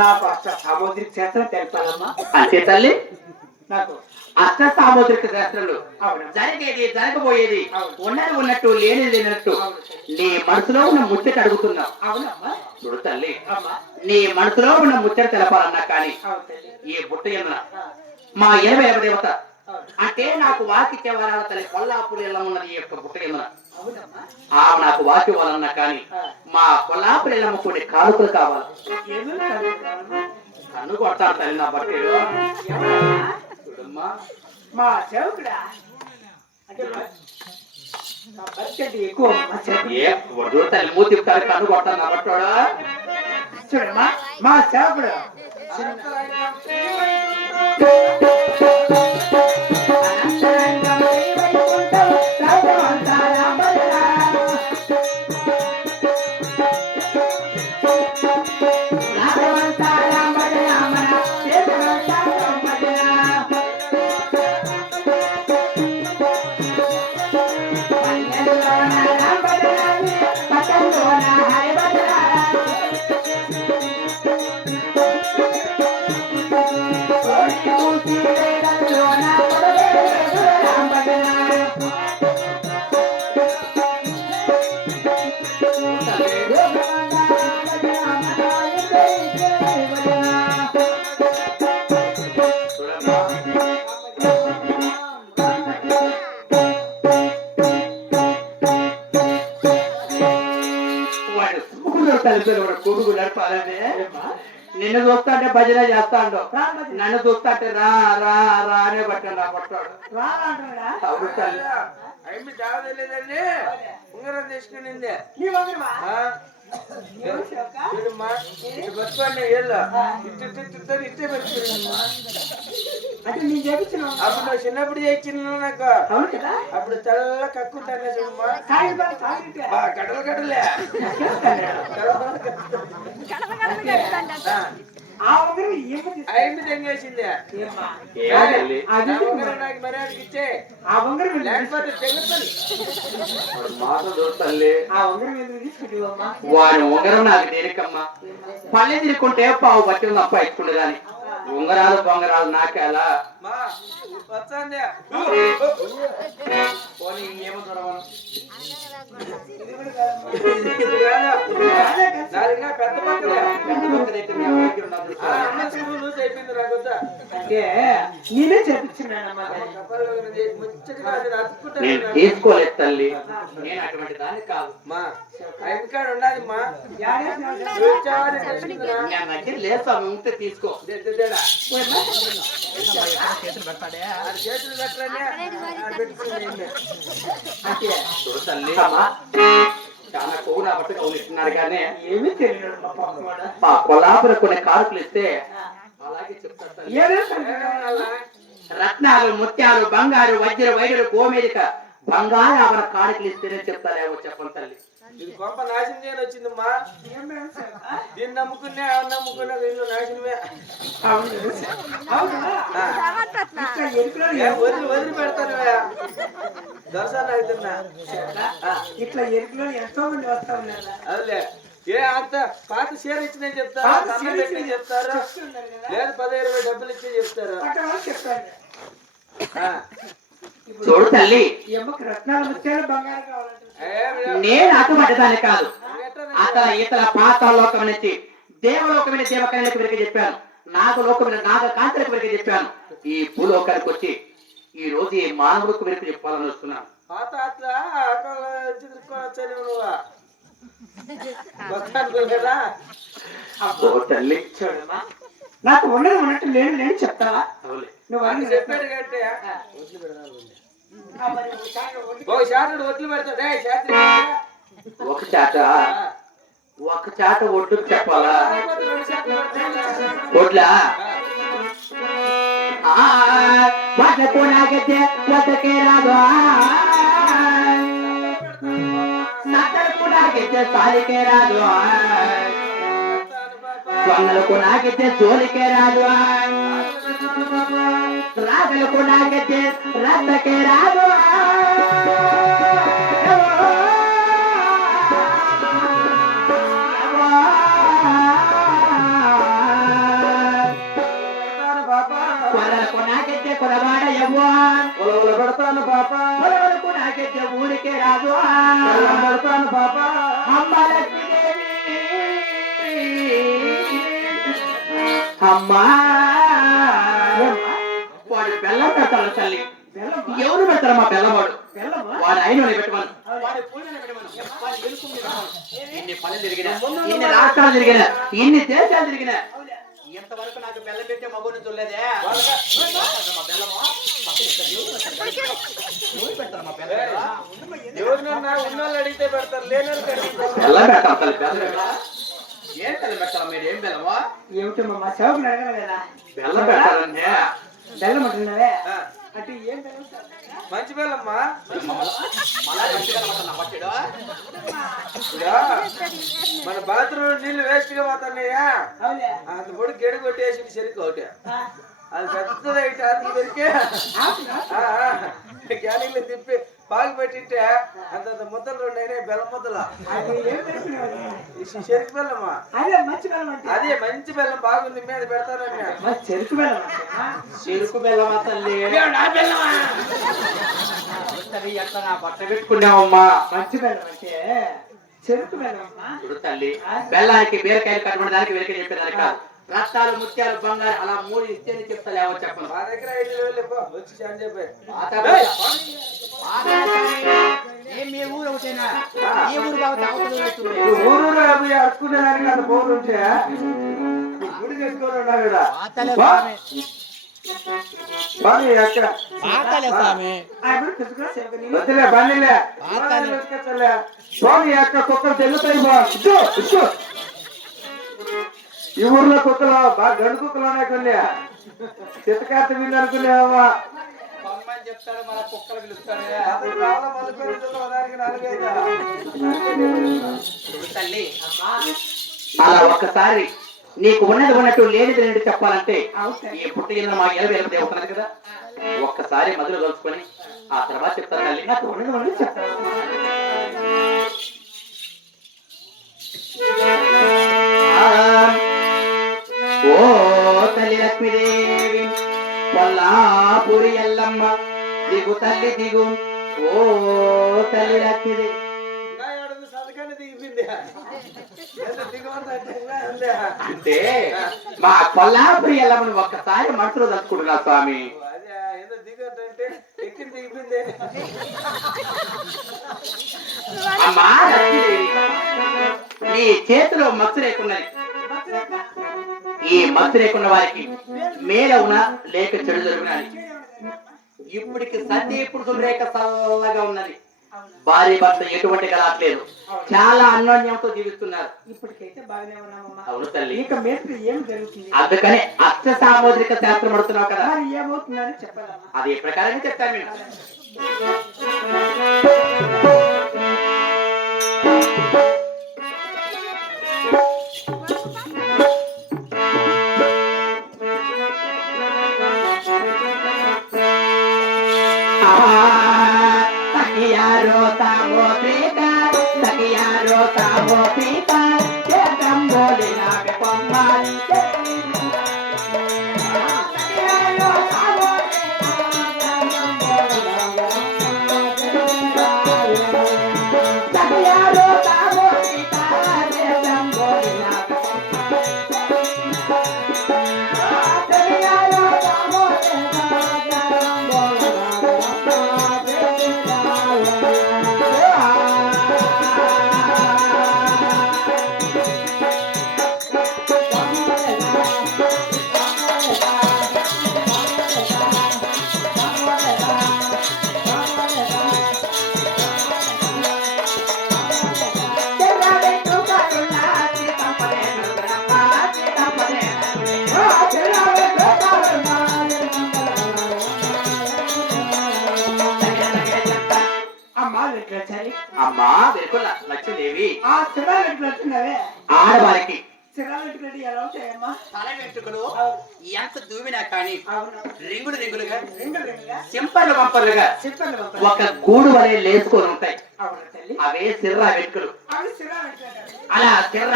నాకు అష్ట సాముద్రిక శాస్త్రం తెలుపాలమ్మా. అంతే తల్లి. నాకు అష్ట సాముద్రిక శాస్త్రాలు అవును. జరిగేది జరగబోయేది అవును. ఉన్నది ఉన్నట్టు లేనిది లేనట్టు అవును. నీ మనసులో ఉన్న ముచ్చట అడుగుతున్నావు. అవునమ్మా. చూడు తల్లి, అమ్మా. నీ మనసులో ఉన్న ముచ్చట తెలపాలన్నా కానీ అవును తల్లి. ఈ బుట్ట ఎన్న ఆ, మా 80 దేవత అవును. అంటే నాకు వాకిచ్చే వరాల తల్లి కొల్లాపురి ఎలా ఉన్నది ఈ యొక్క బుట్ట ఎన్న అవునమ్మా. ఆమె నాకు వాకి ఇవ్వాలన్నా కానీ ఆ. మా కొల్లాపురి ఎల్లమ్మ కొన్ని కానుకలు కావాలి. ఏమీ కాదు. కన్ను కొడతాను తల్లి నా బట్టలు. ఎవరమ్మా? చూడమ్మా, మా సేవకుడా అంటే నా భర్త అంటే ఎక్కువ మా సేవకుడు. ఏ వడ్డు తల్లి మూతి తిప్పుతారు, కన్ను కొడతాను నా బట్టోడా. చూడమ్మా మా సేవకుడు కొడుకు నడపాలని నిన్ను చూస్తా అంటే భజన చేస్తాడు, నన్ను చూస్తా అంటే రా రా రా అనే పట్టాడు నా పట్టాడు. అవును తల్లి. అమ్మి దావలేదండి ఉంగరం తీసుకునింది బతుకోండి ఏళ్ళు ఇట్టే పెట్టుకున్నామ్మా. అంటే నేను చేపించిన అప్పుడు నువ్వు చిన్నప్పుడు చేయించిన నాకు అవును కదా. అప్పుడు తెల్ల కక్కుంటానే చూడమ్మా. గడలు గడలే ఆ ఉంగరం అమ్మి తెంగేసింది. ఉంగరం నాకు మర్యాదకి ఇచ్చే ఆ ఉంగరం లేకపోతే తెగుతుంది. మాట చూస్తల్లి, ఆ ఉంగరం ఎందుకు తీసుకుంటావమ్మా? వాడి ఉంగరం నాకు దేనికమ్మా? పల్లె తిరుక్కుంటే పావు పట్టి తప్ప ఇచ్చుకుండేదాన్ని. ఉంగరాలు బొంగరాలు నాకేలా వస్తాంది. పోనీ ఏమో చూడమను. పెద్ద పక్కలే పెద్ద పక్కదైతే మీ అమ్మాయికి ఉన్నది తెలుసా? అమ్మ చూడు లూజ్ అయిపోయింది నాకు వద్దా. అంటే నేనే చేపించినానమ్మా. నేను తీసుకోలేదు తల్లి, నేను అటువంటి దాన్ని కాదు. మా ఐకాడ ఉండాలి మా నా దగ్గర లేదు స్వామి, ఉంటే తీసుకో. చేతులు పెట్టానే అంటే చూడు తల్లి, చాలా కొవ్వు నా బట్ట కవులు ఇస్తున్నారు కానీ ఏమీ తెలియదు మా పాపం వాడు. మా కొల్లాపురం కొన్ని కారుకులు ఇస్తే అలాగే చెప్తారు తల్లి. రత్నాలు, ముత్యాలు, బంగారు, వజ్ర, వైరులు, గోమేరిక, బంగారు ఆభరణ కానుకలు ఇస్తేనే చెప్తారేమో చెప్పండి తల్లి. ఇది గొప్ప నాశనం చేయని వచ్చిందమ్మా. దీన్ని నమ్ముకునే ఎవరు నమ్ముకున్నా వీళ్ళు నాశనమే. వదిలి వదిలి పెడతాను దర్శనం అవుతున్నా. ఇట్లా ఎరుకులో ఎంతో మంది వస్తా ఉన్నారు. అదిలే ఏ అంత పాత చీర ఇచ్చిన చెప్తారు, అన్నం పెట్టి చెప్తారు, లేదు 10-20 డబ్బులు ఇచ్చి చెప్తారు. చూడు తల్లి, ఈ అమ్మకి రత్నాలు ముత్యాలు బంగారం కావాలంటే నేను అటువంటి దాన్ని కాదు. అతల ఇతర పాత లోకం నుంచి దేవలోకమైన దేవకాయలకు వెనక చెప్పాను, నాగలోకమైన నాగకాంతలకు వెనక చెప్పాను. ఈ భూలోకానికి వచ్చి ఈ రోజు ఈ మానవులకు వెనక చెప్పాలని వస్తున్నాను. పాత అట్లా తిరుక్కోవచ్చని నువ్వా కదా. తల్లి చూడమ్మా, నాకు ఉండదు ఉన్నట్టు లేని నేను చెప్తావా? నువ్వు అని అన్ని చెప్పాడు కంటే ఒట్లు పెడతాను. ఒక శాతం ఒట్లు పెడతాడు. ఒక చాట ఒక చాట ఒడ్డుకు చెప్పాలా? 2 శాతం ఒడ్లా వద్దకు నాగైతే వద్దకే రాదు, నత్తలకు నాకైతే సాలికే రాదు, దొంగలకు నాకైతే జోలికే రాదు, రాగలకు నాకైతే రద్దకే రాదు. పెడతాను పాప పొలవరకు నాకెత్తే ఊరికే రాదు బెల్లం పెడతాను పాప అమ్మ లక్ష్మీదేవి అమ్మా వాడు బెల్లం పెడతాడు తల్లి ఎవరు పెడతారమ్మా బెల్లవాడు వాడు అయిన పెట్టమను వాడి పూజన పెట్టమను వాడి వెలుగు ఇన్ని పనులు తిరిగినా ఇన్ని రాష్ట్రాలు తిరిగినా ఇన్ని దేశాలు తిరిగినా ఎంతవరకు నాకు బెల్లం పెట్టే మగుని చూడలేదే ఎవరినన్నా ఉన్నోళ్ళు అడిగితే పెడతారు లేని బెల్లం పెడతాం తల్లి బెల్లం ఏం తల్లి పెట్టాలి మీరు ఏం బెల్లమా ఏమిటమ్మా మా సేవకుని అడగల కదా బెల్లం పెట్టాలంటే బెల్లం అంటున్నావే అంటే ఏం బెల్లం మంచి బెల్లమ్మా మన బాత్రూమ్ నీళ్లు వేస్ట్ గా పోతున్నాయా అవులే అంత పొడి గెడ కొట్టేసి సరికి ఒకటి అది పెద్దది అయితే అది దొరికే గ్యాలీలో తిప్పి బాగు పెట్టింటే అంత ముద్దలు రెండు అయినాయి బెల్లం ముద్దలు అది ఏం పెట్టుకునేవారు చెరుకు బెల్లమ్మా అదే మంచి బెల్లం అంటే అదే మంచి బెల్లం బాగుంది మీద పెడతానని మరి చెరుకు బెల్లం అంటే చెరుకు బెల్లమా తల్లి ఎట్లా నా బట్ట పెట్టుకున్నావమ్మా మంచి బెల్లం అంటే చెరుకు బెల్లం అమ్మా ఇప్పుడు తల్లి బెల్లానికి బీరకాయలు కట్టుకునే దానికి వెనక చెప్పేదానికి కాదు రత్తాలు ముత్యాలు బంగారు అలా మూడు ఇస్తేనే చెప్తా లేవో చెప్పను మా దగ్గర 5,000 వచ్చి అని చెప్పి మీ ఊరు అవుతాయినా ఈ ఊరు కాబట్టి ఊరూరు అవి అడుక్కునేదానికి అంత పౌరులు ఉంటే గుడి చేసుకొని ఉన్నారు కదా బాగా అక్కడ వద్దులే బండిలే స్వామి అక్క కుక్కలు తెగుతాయి ఈ ఊర్లో కుక్కలు బాగా గండు కుక్కలు ఉన్నాయి కొన్ని చిత్తకార్త విందు అనుకునేవా చెప్తాడు మన కుక్కలు పిలుస్తాడు తల్లి అలా ఒక్కసారి నీకు ఉన్నది ఉన్నట్టు లేనిది లేనిది చెప్పాలంటే ఈ పుట్టిన మా ఎలా వెళ్తే కదా ఒక్కసారి మధులు కలుసుకొని ఆ తర్వాత చెప్తాను తల్లి నాకు ఉన్నది ఉన్నది చెప్తాను ఓ తల్లి లక్ష్మీదేవి కొల్లాపురి ఎల్లమ్మ దిగు తల్లి దిగు ఓ తల్లి లక్ష్మీదేవి అంటే మా కొల్లాపురి ఎల్లమ్మని ఒక్కసారి మనసులో తలుచుకుంటున్నా స్వామి అమ్మా లక్ష్మీదేవి నీ చేతిలో మత్తు లేకున్నది ఈ మత్తు లేకున్న వారికి మేలవునా లేక చెడు జరుగునా ఇప్పటికి సత్య ఇప్పుడు సురేఖ చల్లగా ఉన్నది భార్య భర్త ఎటువంటి కలట్లేదు చాలా అన్యోన్యంతో జీవిస్తున్నారు ఇప్పటికైతే బాగానే ఉన్నామమ్మా అవును తల్లి ఇంకా మేస్త్రి ఏం జరుగుతుంది అందుకని అష్ట సాముద్రిక శాస్త్రం పడుతున్నావు కదా మరి ఏమవుతుందని చెప్పాలమ్మా అది ఏ ప్రకారంగా చెప్తాను నేను అమ్మా వెనుకున్న లక్ష్మీదేవి ఆ చిరాలు ఎట్లున్నావే ఆడవారికి చిరాలు ఎట్లంటే ఎలా ఉంటాయమ్మా తల వెంట్రుకలు ఎంత దూవినా కానీ రింగులు రింగులుగా రింగులుగా సింపర్లు పంపర్లుగా చెప్పండి ఒక గూడు వలె లేసుకొని ఉంటాయి అవును తల్లి అవే సిర్రా వెంట్రుకలు అవి చిరాలు ఎట్లా అలా సిర్రా